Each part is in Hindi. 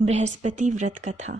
बृहस्पति व्रत कथा।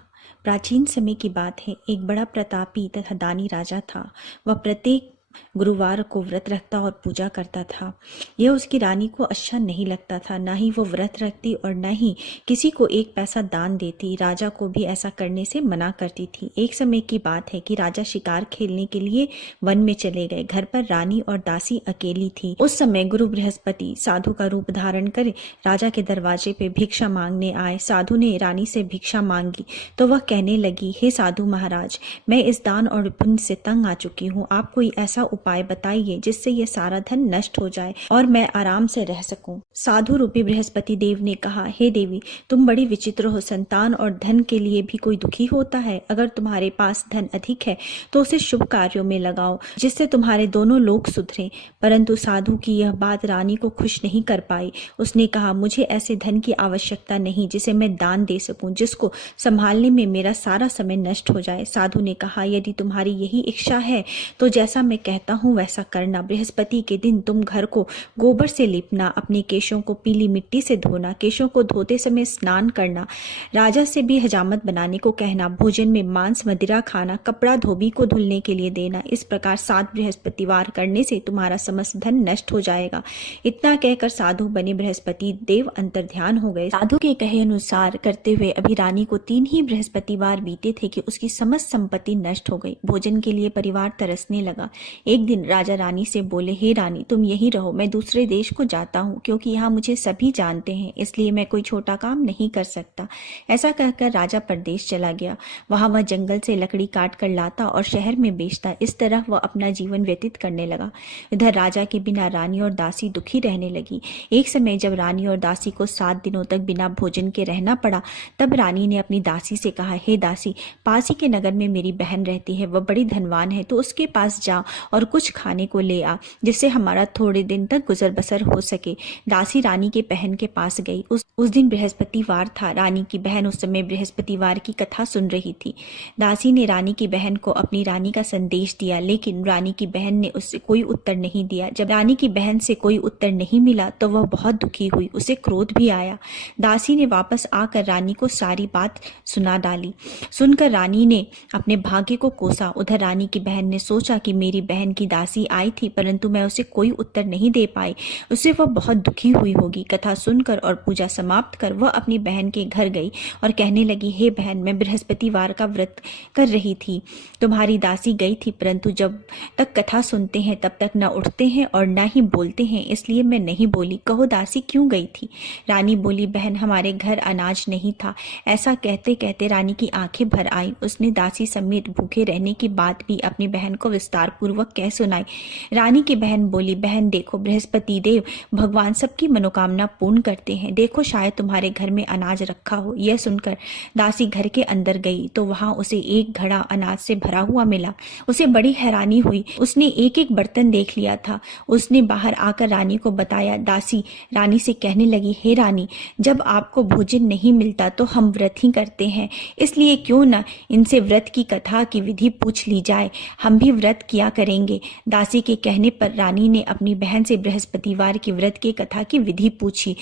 प्राचीन समय की बात है। एक बड़ा प्रतापी तथा दानी राजा था। वह प्रत्येक गुरुवार को व्रत रखता और पूजा करता था। यह उसकी रानी को अच्छा नहीं लगता था। न ही वो व्रत रखती और न ही किसी को एक पैसा दान देती। राजा को भी ऐसा करने से मना करती थी। एक समय की बात है कि राजा शिकार खेलने के लिए वन में चले गए। घर पर रानी और दासी अकेली थी। उस समय गुरु बृहस्पति साधु का रूप धारण कर राजा के दरवाजे पे भिक्षा मांगने आए। साधु ने रानी से भिक्षा मांगी तो वह कहने लगी, हे साधु महाराज, मैं इस दान और पुण्य से तंग आ चुकी हूँ। आप कोई ऐसा उपाय बताइए जिससे यह सारा धन नष्ट हो जाए और मैं आराम से रह सकूं। साधु रूपी बृहस्पति देव ने कहा, हे देवी, तुम बड़ी विचित्र हो। संतान और धन के लिए भी कोई दुखी होता है। अगर तुम्हारे पास धन अधिक है तो उसे शुभ कार्यों में लगाओ जिससे तुम्हारे दोनों लोग सुधरें। परंतु साधु की यह बात रानी को खुश नहीं कर पाई। उसने कहा, मुझे ऐसे धन की आवश्यकता नहीं जिसे मैं दान दे सकूं, जिसको संभालने में मेरा सारा समय नष्ट हो जाए। साधु ने कहा, यदि तुम्हारी यही इच्छा है तो जैसा मैं कहता हूँ वैसा करना। बृहस्पति के दिन तुम घर को गोबर से लीपना, अपने केशों को पीली मिट्टी से धोना, केशों को धोते समय स्नान करना, राजा से भी हजामत बनाने को कहना, भोजन में मांस मदिरा खाना, कपड़ा धोबी को धुलने के लिए देना। इस प्रकार 7 बृहस्पतिवार करने से तुम्हारा समस्त धन नष्ट हो जाएगा। इतना कहकर साधु बने बृहस्पति देव अंतर्ध्यान हो गए। साधु के कहे अनुसार करते हुए अभी रानी को 3 ही बृहस्पतिवार बीते थे कि उसकी समस्त संपत्ति नष्ट हो गई। भोजन के लिए परिवार तरसने लगा। एक दिन राजा रानी से बोले, हे रानी, तुम यहीं रहो, मैं दूसरे देश को जाता हूँ, क्योंकि यहाँ मुझे सभी जानते हैं, इसलिए मैं कोई छोटा काम नहीं कर सकता। ऐसा कहकर राजा परदेश चला गया। वहां वह जंगल से लकड़ी काट कर लाता और शहर में बेचता। इस तरह वह अपना जीवन व्यतीत करने लगा। इधर राजा के बिना रानी और दासी दुखी रहने लगी। एक समय जब रानी और दासी को 7 दिनों तक बिना भोजन के रहना पड़ा, तब रानी ने अपनी दासी से कहा, हे दासी, पास ही के नगर में मेरी बहन रहती है, वह बड़ी धनवान है, तो उसके पास जा और कुछ खाने को ले आ, जिससे हमारा थोड़े दिन तक गुजर बसर हो सके। दासी रानी के बहन के पास गई। उस दिन बृहस्पतिवार था। रानी की बहन उस समय बृहस्पतिवार की कथा सुन रही थी। दासी ने रानी की बहन को अपनी रानी का संदेश दिया, लेकिन रानी की बहन ने उससे कोई उत्तर नहीं दिया। जब रानी की बहन से कोई उत्तर नहीं मिला तो वह बहुत दुखी हुई। उसे क्रोध भी आया। दासी ने वापस आकर रानी को सारी बात सुना डाली। सुनकर रानी ने अपने भाग्य को कोसा। उधर रानी की बहन ने सोचा कि मेरी बहन की दासी आई थी, परंतु मैं उसे कोई उत्तर नहीं दे पाई, उससे वह बहुत दुखी हुई होगी। कथा सुनकर और पूजा समाप्त कर वह अपनी बहन के घर गई और कहने लगी, हे बहन, मैं बृहस्पतिवार का व्रत कर रही थी। तुम्हारी दासी गई थी, परंतु जब तक कथा सुनते हैं तब तक न उठते हैं और न ही बोलते हैं, इसलिए मैं नहीं बोली। कहो दासी क्यों गई थी? रानी बोली, बहन, हमारे घर अनाज नहीं था। ऐसा कहते कहते रानी की आंखें भर आई। उसने दासी समेत भूखे रहने की बात भी अपनी बहन को विस्तार पूर्वक कह सुनाई। रानी की बहन बोली, बहन देखो, बृहस्पति देव भगवान सबकी मनोकामना पूर्ण करते हैं। देखो, शायद तुम्हारे घर में अनाज रखा हो। यह सुनकर दासी घर के अंदर गई तो वहां उसे एक घड़ा अनाज से भरा हुआ मिला। उसे बड़ी हैरानी हुई। उसने एक एक बर्तन देख लिया था। उसने बाहर आकर रानी को बताया। दासी रानी से कहने लगी, हे रानी, जब आपको भोजन नहीं मिलता तो हम व्रत ही करते हैं, इसलिए क्यों न इनसे व्रत की कथा की विधि पूछ ली जाए, हम भी व्रत किया करेंगे। दासी के कहने पर रानी ने अपनी बहन से बृहस्पतिवार की व्रत की कथा की विधि पूछी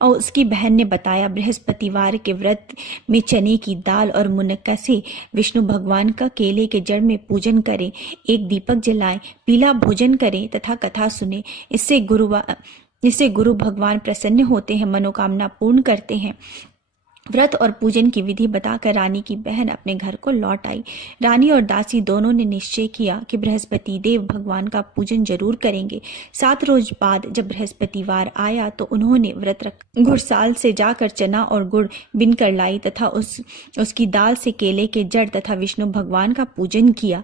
और उसकी बहन ने बताया, बृहस्पतिवार के व्रत में चने की दाल और मुनक्का से विष्णु भगवान का केले के जड़ में पूजन करें, एक दीपक जलाएं, पीला भोजन करें तथा कथा सुने। इससे गुरु भगवान प्रसन्न होते हैं, मनोकामना पूर्ण करते हैं। व्रत और पूजन की विधि बताकर रानी की बहन अपने घर को लौट आई। रानी और दासी दोनों ने निश्चय किया कि बृहस्पति देव भगवान का पूजन जरूर करेंगे। 7 रोज बाद जब बृहस्पतिवार आया तो उन्होंने व्रत रख घुड़साल से जाकर चना और गुड़ बिन कर लाई तथा उसकी दाल से केले के जड़ तथा विष्णु भगवान का पूजन किया।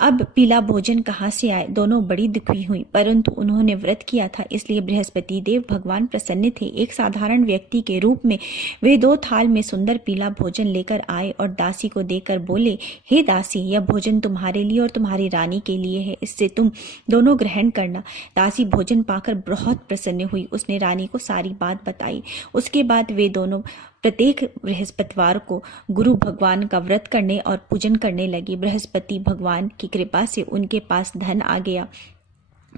अब पीला भोजन कहाँ से आए? दोनों बड़ी दुखी हुई, परंतु उन्होंने व्रत किया था, इसलिए बृहस्पति देव भगवान प्रसन्न थे। एक साधारण व्यक्ति के रूप में वे 2 थाल में सुंदर पीला भोजन लेकर आए और दासी को देकर बोले, हे दासी, यह भोजन तुम्हारे लिए और तुम्हारी रानी के लिए है, इससे तुम दोनों ग्रहण करना। दासी भोजन पाकर बहुत प्रसन्न हुई। उसने रानी को सारी बात बताई। उसके बाद वे दोनों प्रत्येक बृहस्पतिवार को गुरु भगवान का व्रत करने और पूजन करने लगी। बृहस्पति भगवान की कृपा से उनके पास धन आ गया।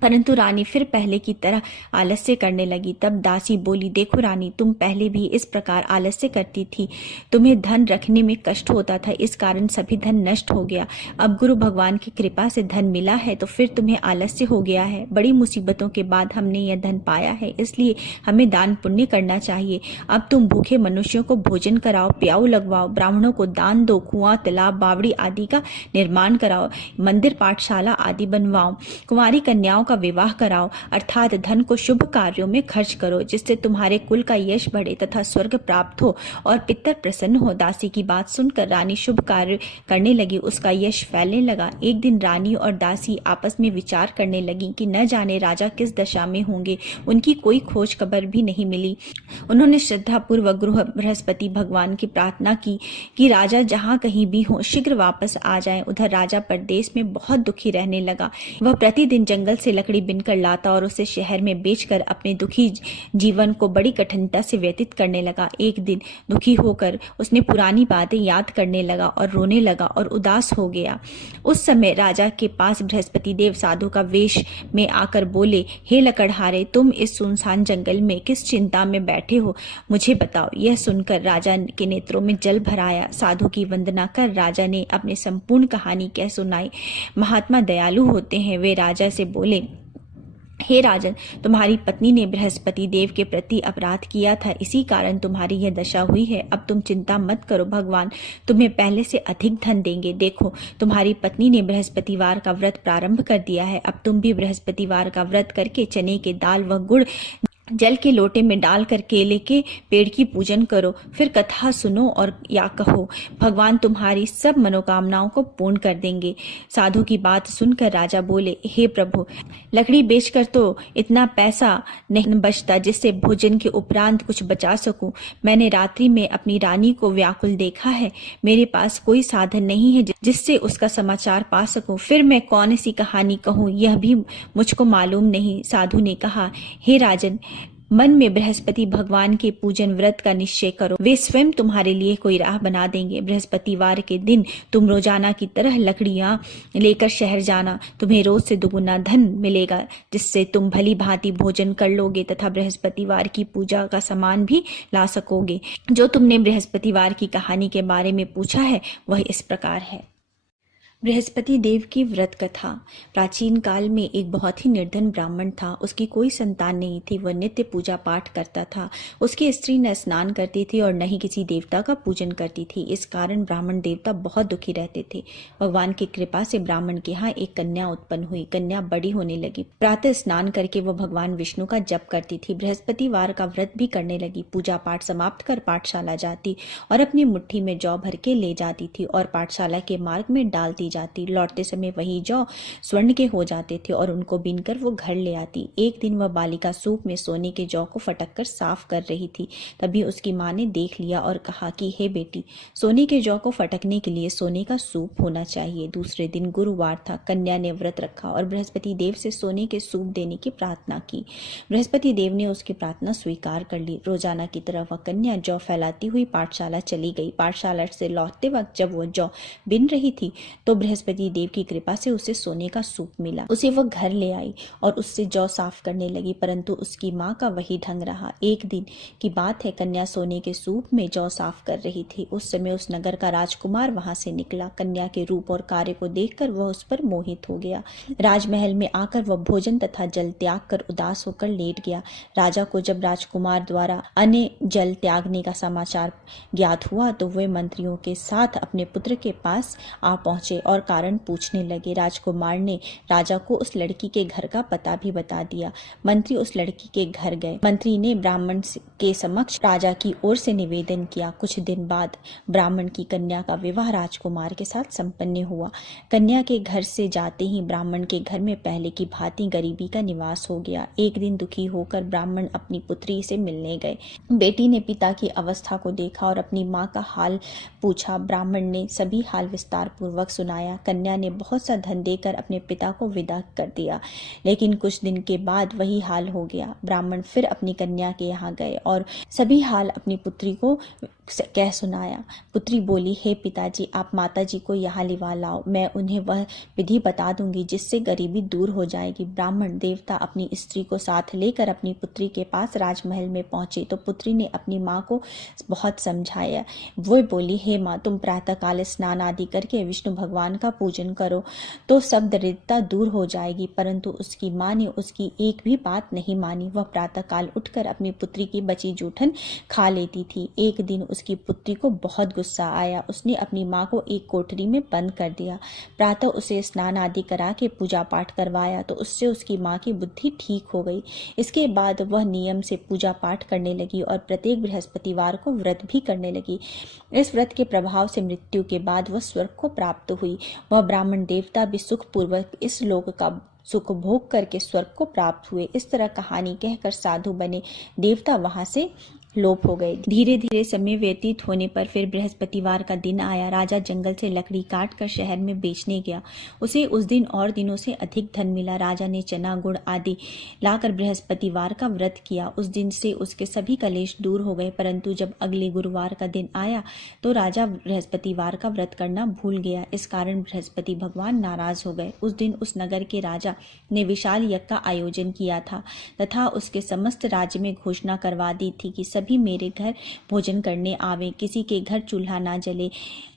परंतु रानी फिर पहले की तरह आलस्य करने लगी। तब दासी बोली, देखो रानी, तुम पहले भी इस प्रकार आलस्य करती थी। तुम्हें धन रखने में कष्ट होता था, इस कारण सभी धन नष्ट हो गया। अब गुरु भगवान की कृपा से धन मिला है तो फिर तुम्हें आलस्य हो गया है। बड़ी मुसीबतों के बाद हमने यह धन पाया है, इसलिए हमें दान पुण्य करना चाहिए। अब तुम भूखे मनुष्यों को भोजन कराओ, प्याऊ लगवाओ, ब्राह्मणों को दान दो, कुआं, तालाब, बावड़ी आदि का निर्माण कराओ, मंदिर, पाठशाला आदि बनवाओ, कुंवारी कन्याओं का विवाह कराओ, अर्थात धन को शुभ कार्यों में खर्च करो, जिससे तुम्हारे कुल का यश बढ़े तथा स्वर्ग प्राप्त हो और पितर प्रसन्न हो। दासी की बात सुनकर रानी शुभ कार्य करने लगी, उसका यश फैलने लगा। एक दिन रानी और दासी आपस में विचार करने लगी कि न जाने राजा किस दशा में होंगे, उनकी कोई खोज खबर भी नहीं मिली। उन्होंने श्रद्धापूर्वक गुरु बृहस्पति भगवान की प्रार्थना की कि राजा जहाँ कहीं भी हो शीघ्र वापस आ जाएं। उधर राजा परदेश में बहुत दुखी रहने लगा। वह प्रतिदिन जंगल से लकड़ी बिनकर लाता और उसे शहर में बेचकर अपने दुखी जीवन को बड़ी कठिनता से व्यतीत करने लगा। एक दिन दुखी होकर उसने पुरानी बातें याद करने लगा और रोने लगा और उदास हो गया। उस समय राजा के पास बृहस्पति देव साधु का वेश में आकर बोले, हे लकड़हारे, तुम इस सुनसान जंगल में किस चिंता में बैठे हो, मुझे बताओ। यह सुनकर राजा के नेत्रों में जल भर आया। साधु की वंदना कर राजा ने अपनी संपूर्ण कहानी कह सुनाई। महात्मा दयालु होते हैं। वे राजा से बोले, हे राजन, तुम्हारी पत्नी ने बृहस्पति देव के प्रति अपराध किया था, इसी कारण तुम्हारी यह दशा हुई है। अब तुम चिंता मत करो, भगवान तुम्हें पहले से अधिक धन देंगे। देखो, तुम्हारी पत्नी ने बृहस्पतिवार का व्रत प्रारंभ कर दिया है। अब तुम भी बृहस्पतिवार का व्रत करके चने के दाल व गुड़ जल के लोटे में डालकर केले के पेड़ की पूजन करो, फिर कथा सुनो और या कहो, भगवान तुम्हारी सब मनोकामनाओं को पूर्ण कर देंगे। साधु की बात सुनकर राजा बोले, हे प्रभु, लकड़ी बेचकर तो इतना पैसा नहीं बचता जिससे भोजन के उपरांत कुछ बचा सकूं। मैंने रात्रि में अपनी रानी को व्याकुल देखा है। मेरे पास कोई साधन नहीं है जिससे उसका समाचार पा सकूं। फिर मैं कौन सी कहानी कहूं, यह भी मुझको मालूम नहीं। साधु ने कहा, हे राजन, मन में बृहस्पति भगवान के पूजन व्रत का निश्चय करो, वे स्वयं तुम्हारे लिए कोई राह बना देंगे। बृहस्पतिवार के दिन तुम रोजाना की तरह लकड़ियां लेकर शहर जाना। तुम्हें रोज से दुगुना धन मिलेगा, जिससे तुम भली भांति भोजन कर लोगे तथा बृहस्पतिवार की पूजा का सामान भी ला सकोगे। जो तुमने बृहस्पतिवार की कहानी के बारे में पूछा है वह इस प्रकार है। बृहस्पति देव की व्रत कथा। प्राचीन काल में एक बहुत ही निर्धन ब्राह्मण था। उसकी कोई संतान नहीं थी। वह नित्य पूजा पाठ करता था। उसकी स्त्री न स्नान करती थी और न ही किसी देवता का पूजन करती थी। इस कारण ब्राह्मण देवता बहुत दुखी रहते थे। भगवान की कृपा से ब्राह्मण के यहाँ एक कन्या उत्पन्न हुई। कन्या बड़ी होने लगी। प्रातः स्नान करके वह भगवान विष्णु का जप करती थी। बृहस्पतिवार का व्रत भी करने लगी। पूजा पाठ समाप्त कर पाठशाला जाती और अपनी मुट्ठी में जौ भर के ले जाती थी और पाठशाला के मार्ग में डालती जाती। लौटते समय वही जौ स्वर्ण के हो जाते थे और उनको बीनकर वो घर ले आती। एक दिन वह बालिका सूप में सोने के जौ को फटक कर साफ कर रही थी। तभी उसकी माँ ने देख लिया और कहा कि हे बेटी, सोने के जौ को फटकने के लिए सोने का सूप होना चाहिए। दूसरे दिन गुरुवार था। कन्या ने व्रत रखा और बृहस्पति देव से सोने के सूप देने की प्रार्थना की। बृहस्पति देव ने उसकी प्रार्थना स्वीकार कर ली। रोजाना की तरह वह कन्या जौ फैलाती हुई पाठशाला चली गई। पाठशाला से लौटते वक्त जब वह जौ बिन रही थी तो बृहस्पति देव की कृपा से उसे सोने का सूप मिला। उसे वह घर ले आई और उससे जौ साफ करने लगी, परंतु उसकी माँ का वही ढंग रहा। एक दिन की बात है, कन्या सोने के सूप में जौ साफ कर रही थी। उस समय उस नगर का राजकुमार वहां से निकला। कन्या के रूप और कार्य को देखकर वह उस पर मोहित हो गया। राजमहल में आकर वह भोजन तथा जल त्याग कर उदास होकर लेट गया। राजा को जब राजकुमार द्वारा अन्य जल त्यागने का समाचार ज्ञात हुआ तो वे मंत्रियों के साथ अपने पुत्र के पास आ पहुंचे और कारण पूछने लगे। राजकुमार ने राजा को उस लड़की के घर का पता भी बता दिया। मंत्री उस लड़की के घर गए। मंत्री ने ब्राह्मण के समक्ष राजा की ओर से निवेदन किया। कुछ दिन बाद ब्राह्मण की कन्या का विवाह राजकुमार के साथ संपन्न हुआ। कन्या के घर से जाते ही ब्राह्मण के घर में पहले की भांति गरीबी का निवास हो गया। एक दिन दुखी होकर ब्राह्मण अपनी पुत्री से मिलने गए। बेटी ने पिता की अवस्था को देखा और अपनी माँ का हाल पूछा। ब्राह्मण ने सभी हाल विस्तार पूर्वक सुनाया। कन्या ने बहुत सा धन देकर अपने पिता को विदा कर दिया, लेकिन कुछ दिन के बाद वही हाल हो गया। ब्राह्मण फिर अपनी कन्या के यहाँ गए और सभी हाल अपनी पुत्री को कह सुनाया। पुत्री बोली, हे पिताजी, आप माताजी को यहाँ लिवा लाओ, मैं उन्हें वह विधि बता दूंगी जिससे गरीबी दूर हो जाएगी। ब्राह्मण देवता अपनी स्त्री को साथ लेकर अपनी पुत्री के पास राजमहल में पहुंचे तो पुत्री ने अपनी माँ को बहुत समझाया। वो बोली, हे माँ, तुम प्रातःकाल स्नान आदि करके विष्णु भगवान का पूजन करो तो सब दरिद्रता दूर हो जाएगी। परंतु उसकी माँ ने उसकी एक भी बात नहीं मानी। वह प्रातःकाल उठकर अपनी पुत्री की बची जूठन खा लेती थी। एक दिन उसकी पुत्री को बहुत गुस्सा आया। उसने अपनी माँ को एक कोठरी में बंद कर दिया। प्रातः उसे स्नान आदि करा के पूजा पाठ करवाया तो उससे उसकी माँ की बुद्धि ठीक हो गई। इसके बाद वह नियम से पूजा पाठ करने लगी और प्रत्येक बृहस्पतिवार को व्रत भी करने लगी। इस व्रत के प्रभाव से मृत्यु के बाद वह स्वर्ग को प्राप्त हुई। वह ब्राह्मण देवता भी सुखपूर्वक इस लोक का सुख भोग करके स्वर्ग को प्राप्त हुए। इस तरह कहानी कहकर साधु बने देवता वहां से लोप हो गए। धीरे धीरे समय व्यतीत होने पर फिर बृहस्पतिवार का दिन आया। राजा जंगल से लकड़ी काट कर शहर में बेचने गया। उसे उस दिन और दिनों से अधिक धन मिला। राजा ने चना गुड़ आदि लाकर बृहस्पतिवार का व्रत किया। उस दिन से उसके सभी कलेश दूर हो गए। परंतु जब अगले गुरुवार का दिन आया तो राजा बृहस्पतिवार का व्रत करना भूल गया। इस कारण बृहस्पति भगवान नाराज हो गए। उस दिन उस नगर के राजा ने विशाल यज्ञ का आयोजन किया था तथा उसके समस्त राज्य में घोषणा करवा दी थी कि सभी मेरे घर भोजन करने आवे, किसी के घर चूल्हा ना जले।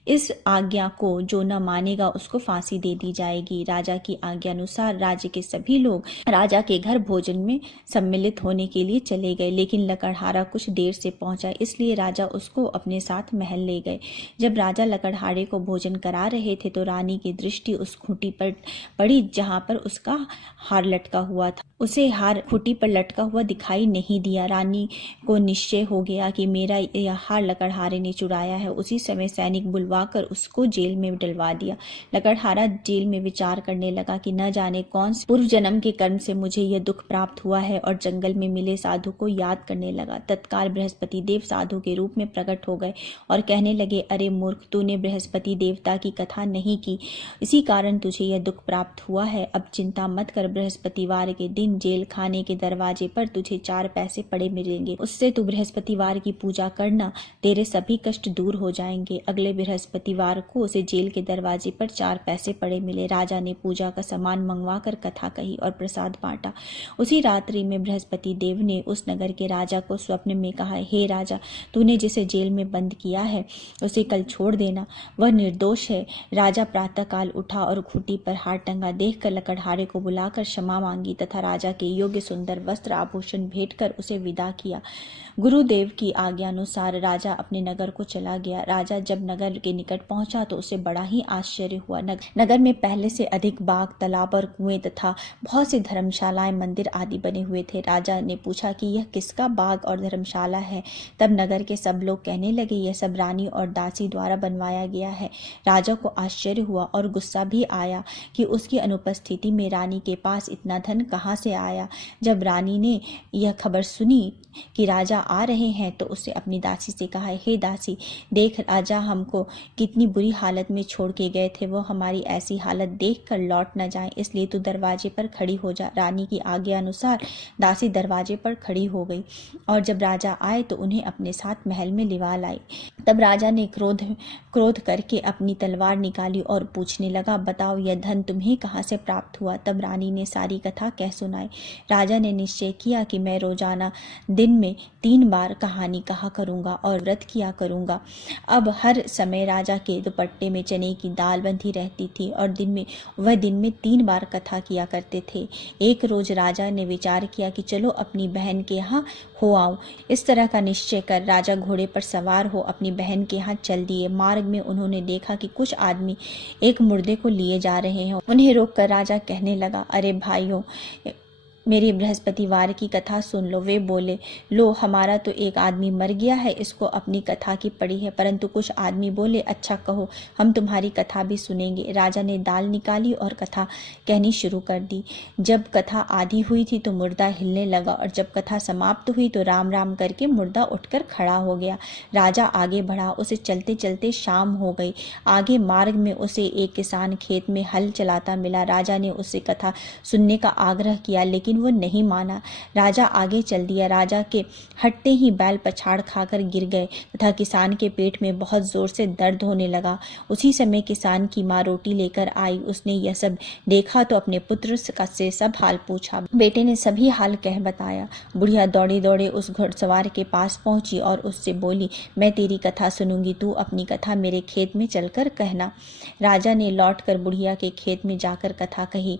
इस आज्ञा को जो न मानेगा उसको फांसी दे दी जाएगी। राजा की आज्ञा अनुसार राज्य के सभी लोग राजा के घर भोजन में सम्मिलित होने के लिए चले गए, लेकिन लकड़हारा कुछ देर से पहुंचा, इसलिए राजा उसको अपने साथ महल ले गए। जब राजा लकड़हारे को भोजन करा रहे थे तो रानी की दृष्टि उस खूंटी पर पड़ी जहां पर उसका हार लटका हुआ था। उसे हार खूंटी पर लटका हुआ दिखाई नहीं दिया। रानी को निश्चय हो गया कि मेरा यह हार लकड़हारे ने चुराया है। उसी समय सैनिक बुलवाकर उसको जेल में डलवा दिया। लकड़हारा जेल में विचार करने लगा कि न जाने कौन से पूर्व जन्म के कर्म से मुझे यह दुख प्राप्त हुआ है, और जंगल में मिले साधु को याद करने लगा। तत्काल बृहस्पति देव साधु के रूप में प्रकट हो गए और कहने लगे, अरे मूर्ख, तूने बृहस्पति देवता की कथा नहीं की, इसी कारण तुझे यह दुख प्राप्त हुआ है। अब चिंता मत कर, बृहस्पतिवार के दिन जेल खाने के दरवाजे पर तुझे 4 पैसे पड़े मिलेंगे। उससे तू बृहस्पतिवार की पूजा करना, तेरे सभी कष्ट दूर हो जाएंगे। अगले बृहस्पतिवार को उसे जेल के दरवाजे पर 4 पैसे पड़े मिले। राजा ने पूजा का सामान मंगवा कर कथा कही और प्रसाद बांटा। उसी रात्रि में बृहस्पति देव ने उस नगर के राजा को स्वप्न में कहा, हे राजा, तूने जिसे जेल में बंद किया है उसे कल छोड़ देना, वह निर्दोष है। राजा प्रातःकाल उठा और खूंटी पर हार टंगा देखकर लकड़हारे को बुलाकर क्षमा मांगी तथा राजा के योग्य सुंदर वस्त्र आभूषण भेंट कर उसे विदा किया। गुरुदेव की आज्ञा अनुसार राजा अपने नगर को चला गया। राजा जब नगर के निकट पहुंचा तो उसे बड़ा ही आश्चर्य हुआ। नगर में पहले से अधिक बाग, तालाब और कुएं तथा बहुत सी धर्मशालाएं, मंदिर आदि बने हुए थे। राजा ने पूछा कि यह किसका बाग और धर्मशाला है। तब नगर के सब लोग कहने लगे, यह सब रानी और दासी द्वारा बनवाया गया है। राजा को आश्चर्य हुआ और गुस्सा भी आया कि उसकी अनुपस्थिति में रानी के पास इतना धन कहाँ से आया। जब रानी ने यह खबर सुनी कि राजा आ रहे हैं तो उसने अपनी दासी से कहा, हे दासी, देख राजा हमको कितनी बुरी हालत में छोड़ के गए थे, वो हमारी ऐसी हालत देखकर लौट न जाएं, इसलिए तू दरवाजे पर खड़ी हो जा। रानी की आज्ञा अनुसार दासी दरवाजे पर खड़ी हो गई और जब राजा आए तो उन्हें अपने साथ महल में लिवा लाई। तब राजा ने क्रोध करके अपनी तलवार निकाली और पूछने लगा, बताओ यह धन तुम्हें कहाँ से प्राप्त हुआ। तब रानी ने सारी कथा कह सुनाई। राजा ने निश्चय किया कि मैं रोजाना दिन में 3 बार कहानी कहा करूंगा और व्रत किया करूंगा। अब हर समय राजा के दुपट्टे में चने की दाल बंधी रहती थी और दिन में 3 बार कथा किया करते थे। एक रोज राजा ने विचार किया कि चलो अपनी बहन के यहाँ हो आओ। इस तरह का निश्चय कर राजा घोड़े पर सवार हो अपनी बहन के यहाँ चल दिए। मार्ग में उन्होंने देखा कि कुछ आदमी एक मुर्दे को लिए जा रहे हैं। उन्हें रोककर राजा कहने लगा, अरे भाइयों, मेरी बृहस्पतिवार की कथा सुन लो। वे बोले, लो, हमारा तो एक आदमी मर गया है, इसको अपनी कथा की पड़ी है। परंतु कुछ आदमी बोले, अच्छा कहो, हम तुम्हारी कथा भी सुनेंगे। राजा ने दाल निकाली और कथा कहनी शुरू कर दी। जब कथा आधी हुई थी तो मुर्दा हिलने लगा और जब कथा समाप्त हुई तो राम राम करके मुर्दा उठकर खड़ा हो गया। राजा आगे बढ़ा। उसे चलते चलते शाम हो गई। आगे मार्ग में उसे एक किसान खेत में हल चलाता मिला। राजा ने उससे कथा सुनने का आग्रह किया, लेकिन लेकिन वो नहीं माना। राजा आगे चल दिया। राजा के हटते ही बैल पछाड़ खाकर गिर गए तथा किसान के पेट में बहुत जोर से दर्द होने लगा। उसी समय किसान की माँ रोटी लेकर आई। उसने यह सब देखा तो अपने पुत्र से सब हाल पूछा। बेटे ने सभी हाल कह बताया। बुढ़िया दौड़े दौड़े उस घुड़सवार के पास पहुंची और उससे बोली, मैं तेरी कथा सुनूंगी, तू अपनी कथा मेरे खेत में चलकर कहना। राजा ने लौटकर बुढ़िया के खेत में जाकर कथा कही,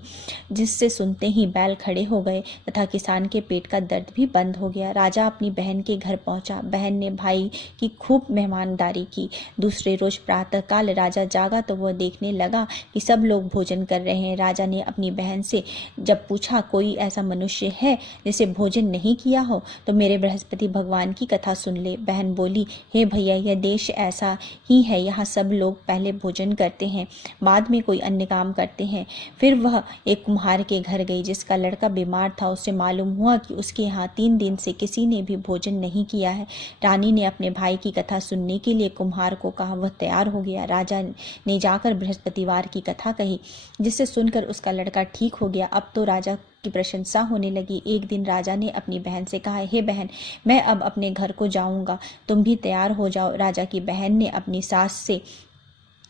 जिससे सुनते ही बैल खड़े हो गए तथा किसान के पेट का दर्द भी बंद हो गया। राजा अपनी बहन के घर पहुंचा। बहन ने भाई की खूब मेहमानदारी की। दूसरे रोज प्रातःकाल राजा जागा तो वह देखने लगा कि सब लोग भोजन कर रहे हैं। राजा ने अपनी बहन से जब पूछा, कोई ऐसा मनुष्य है जिसे भोजन नहीं किया हो तो मेरे बृहस्पति भगवान की कथा सुन ले। बहन बोली, हे भैया, यह देश ऐसा ही है, यहाँ सब लोग पहले भोजन करते हैं, बाद में कोई अन्य काम करते हैं। फिर वह एक कुम्हार के घर गई जिसका लड़का बीमार था। उससे मालूम हुआ कि उसके यहाँ 3 दिन से किसी ने भी भोजन नहीं किया है। रानी ने अपने भाई की कथा सुनने के लिए कुम्हार को कहा। वह तैयार हो गया। राजा ने जाकर बृहस्पतिवार की कथा कही, जिससे सुनकर उसका लड़का ठीक हो गया। अब तो राजा की प्रशंसा होने लगी। एक दिन राजा ने अपनी बहन से कहा, हे बहन, मैं अब अपने घर को जाऊंगा, तुम भी तैयार हो जाओ। राजा की बहन ने अपनी सास से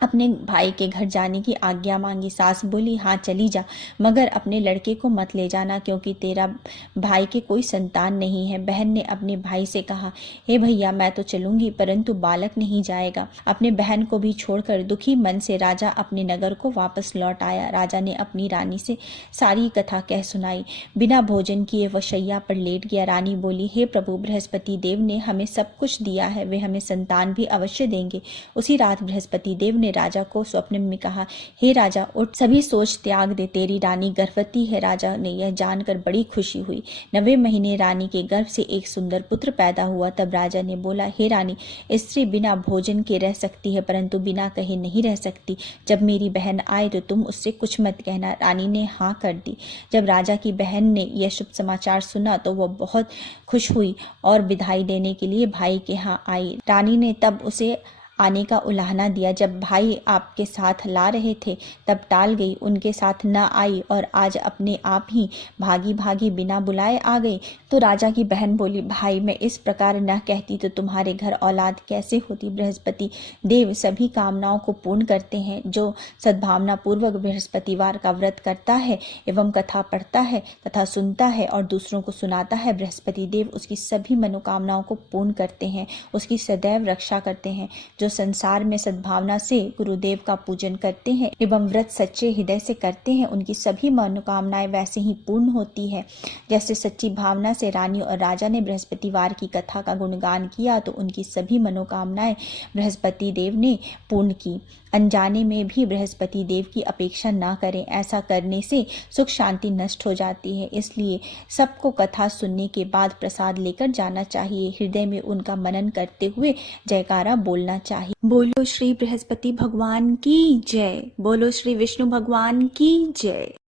अपने भाई के घर जाने की आज्ञा मांगी। सास बोली, हाँ चली जा, मगर अपने लड़के को मत ले जाना, क्योंकि तेरा भाई के कोई संतान नहीं है। बहन ने अपने भाई से कहा, हे भैया, मैं तो चलूंगी, परंतु बालक नहीं जाएगा। अपने बहन को भी छोड़कर दुखी मन से राजा अपने नगर को वापस लौट आया। राजा ने अपनी रानी से सारी कथा कह सुनाई। बिना भोजन किए वह शैया पर लेट गया। रानी बोली, हे प्रभु, बृहस्पति देव ने हमें सब कुछ दिया है, वे हमें संतान भी अवश्य देंगे। उसी रात बृहस्पति देव ने राजा को स्वप्न में कहा, हे राजा, उठ, सभी सोच त्याग दे, तेरी रानी गर्भवती है। राजा ने यह जानकर बड़ी खुशी हुई। 9वें महीने रानी के गर्भ से एक सुंदर पुत्र पैदा हुआ। तब राजा ने बोला, हे रानी, स्त्री बिना भोजन के रह सकती है, परंतु बिना कहे नहीं रह सकती। जब मेरी बहन आए तो तुम उससे कुछ मत कहना। रानी ने हाँ कर दी। जब राजा की बहन ने यह शुभ समाचार सुना तो वह बहुत खुश हुई और विदाई देने के लिए भाई के यहाँ आई। रानी ने तब उसे आने का उलाहना दिया। जब भाई आपके साथ ला रहे थे तब टाल गई, उनके साथ न आई और आज अपने आप ही भागी भागी बिना बुलाए आ गई। तो राजा की बहन बोली, भाई, मैं इस प्रकार न कहती तो तुम्हारे घर औलाद कैसे होती। बृहस्पति देव सभी कामनाओं को पूर्ण करते हैं। जो सद्भावना पूर्वक बृहस्पतिवार का व्रत करता है एवं कथा पढ़ता है तथा सुनता है और दूसरों को सुनाता है, बृहस्पति देव उसकी सभी मनोकामनाओं को पूर्ण करते हैं, उसकी सदैव रक्षा करते हैं। जो संसार में सद्भावना से गुरुदेव का पूजन करते हैं एवं व्रत सच्चे हृदय से करते हैं, उनकी सभी मनोकामनाएं वैसे ही पूर्ण होती है। जैसे सच्ची भावना से रानी और राजा ने बृहस्पतिवार की कथा का गुणगान किया तो उनकी सभी मनोकामनाएं बृहस्पति देव ने पूर्ण की। अनजाने में भी बृहस्पति देव की अपेक्षा न करें, ऐसा करने से सुख शांति नष्ट हो जाती है। इसलिए सबको कथा सुनने के बाद प्रसाद लेकर जाना चाहिए। हृदय में उनका मनन करते हुए जयकारा बोलना चाहिए। बोलो श्री बृहस्पति भगवान की जय। बोलो श्री विष्णु भगवान की जय।